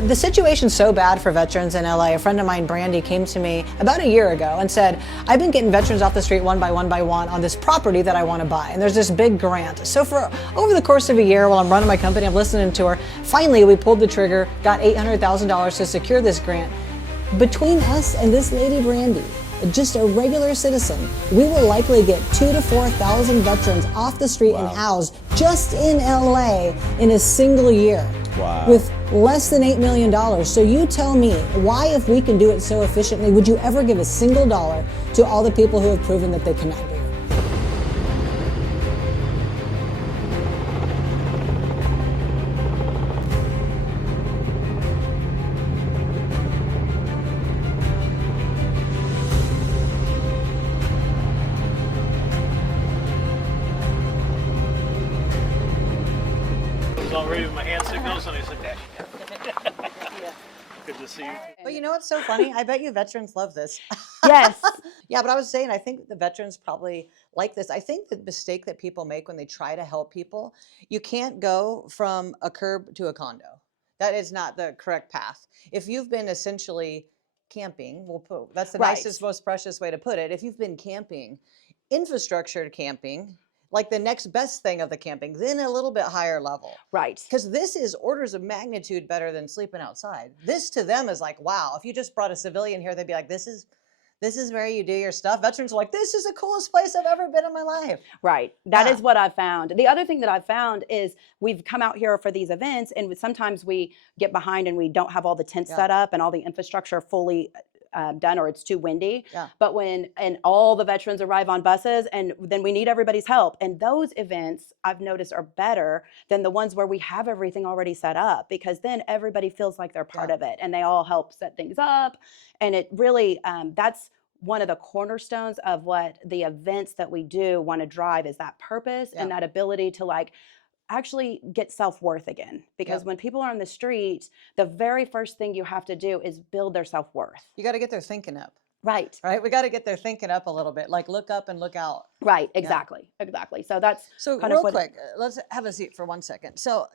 The situation's so bad for veterans in LA. A friend of mine, Brandy, came to me about a year ago and said, I've been getting veterans off the street one by one on this property that I want to buy. And there's this big grant. So for over the course of a year while I'm running my company, I'm listening to her. Finally, we pulled the trigger, got $800,000 to secure this grant. Between us and this lady, Brandy, just a regular citizen, we will likely get 2,000 to 4,000 veterans off the street and housed just in LA in a single year. Wow. With less than $8 million. So you tell me, why, if we can do it so efficiently, would you ever give a single dollar to all the people who have proven that they cannot do it? Already with my hand signals, and I said, good to see you. But you know what's so funny? I bet you veterans love this. Yes. Yeah, but I was saying, I think the veterans probably like this. I think the mistake that people make when they try to help people, you can't go from a curb to a condo. That is not the correct path. If you've been essentially camping, that's the Right. nicest, most precious way to put it. If you've been camping, infrastructure camping, like the next best thing of the camping, then a little bit higher level. Right. Because this is orders of magnitude better than sleeping outside. This to them is like, wow, if you just brought a civilian here, they'd be like, this is where you do your stuff. Veterans are like, this is the coolest place I've ever been in my life. Right. That Yeah. is what I've found. The other thing that I've found is we've come out here for these events, and sometimes we get behind and we don't have all the tents Yeah. set up and all the infrastructure fully done, or it's too windy. Yeah. But and all the veterans arrive on buses, and then we need everybody's help. And those events I've noticed are better than the ones where we have everything already set up, because then everybody feels like they're part Yeah. of it and they all help set things up. And it really, that's one of the cornerstones of what the events that we do want to drive, is that purpose and Yeah. that ability to actually get self-worth again. Because Yep. when people are on the street, the very first thing you have to do is build their self-worth. You got to get their thinking up, Right. right? We got to get their thinking up a little bit, like look up and look out. Right. Exactly. Exactly. So that's So kind real of what quick, let's have a seat for 1 second. So